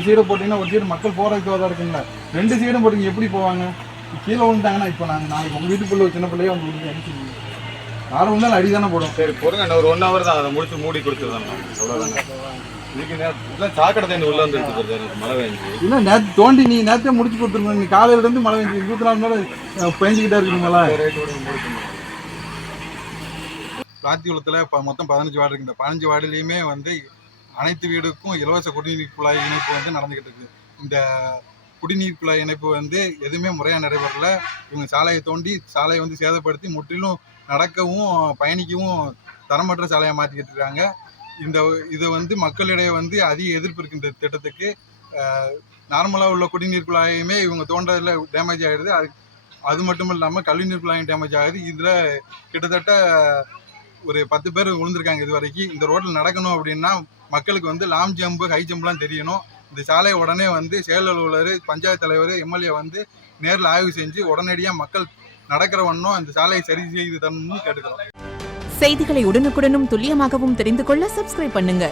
ஒரு சைடு போட்டிங்கன்னா ஒரு சைடு மக்கள் போகிறதுக்கு தான் இருக்குங்களா, 2 சைடும் போட்டிங்க எப்படி போவாங்க? கீழே விழுந்தாங்கன்னா இப்போ நாங்கள் நாளைக்கு உங்கள் வீட்டுக்குள்ளே ஒரு சின்ன பிள்ளையே வந்து அடிச்சு யாரும் வந்தாலும் அடி தானே போடும். சரி பொறுங்க, ஒரு 1 hour தான், அதை முடிச்சு மூடி கொடுத்துருந்தாங்க. அவ்வளோதாங்க. இதுக்கு நேரம் சாக்கடை தண்ணி உள்ள வந்து எடுத்துக்கிறது எனக்கு மழை பெஞ்சு இல்லை. நேற்று தோண்டி நீ நேற்றே முடிச்சு கொடுத்துருங்க. நீங்கள் காலையிலேருந்து மழை பெஞ்சு 24 மணி நேரம் பெஞ்சிக்கிட்டே இருக்குங்களா? ராத்திகுளத்தில் இப்போ மொத்தம் 15 வார்டு இருக்குது. 15 வார்டுலேயுமே வந்து அனைத்து வீடுக்கும் இலவச குடிநீர் குழாய் இணைப்பு வந்து நடந்துக்கிட்டு இருக்குது. இந்த குடிநீர் குழாய் இணைப்பு வந்து எதுவுமே முறையாக நடைபெறல. இவங்க சாலையை தோண்டி சாலையை வந்து சேதப்படுத்தி முற்றிலும் நடக்கவும் பயணிக்கவும் தரமற்ற சாலையை மாற்றிக்கிட்டு இருக்காங்க. இதை வந்து மக்களிடையே வந்து அதிக எதிர்ப்பு இருக்கு. இந்த திட்டத்துக்கு நார்மலாக உள்ள குடிநீர் குழாயுமே இவங்க தோன்றதில் டேமேஜ் ஆகிடுது. அது மட்டும் இல்லாமல் கழிவுநீர் குழாயும் டேமேஜ் ஆகுது. இதில் கிட்டத்தட்ட ஒரு 10 பேர் விழுந்திருக்காங்க இது வரைக்கும். இந்த ரோட்டில் நடக்கணும் அப்படின்னா மக்களுக்கு வந்து லாங் ஜம்பு ஹை ஜம்ப்லாம் தெரியணும். இந்த சாலையை உடனே வந்து செயல் அலுவலர், பஞ்சாயத்து தலைவர், எம்எல்ஏ வந்து நேரில் ஆய்வு செஞ்சு உடனடியாக மக்கள் நடக்கிற வண்ணம் இந்த சாலையை சரி செய்து தரணும்னு கேட்டுக்கிறோம். செய்திகளை உடனுக்குடனும் துல்லியமாகவும் தெரிந்து கொள்ள சப்ஸ்கிரைப் பண்ணுங்க.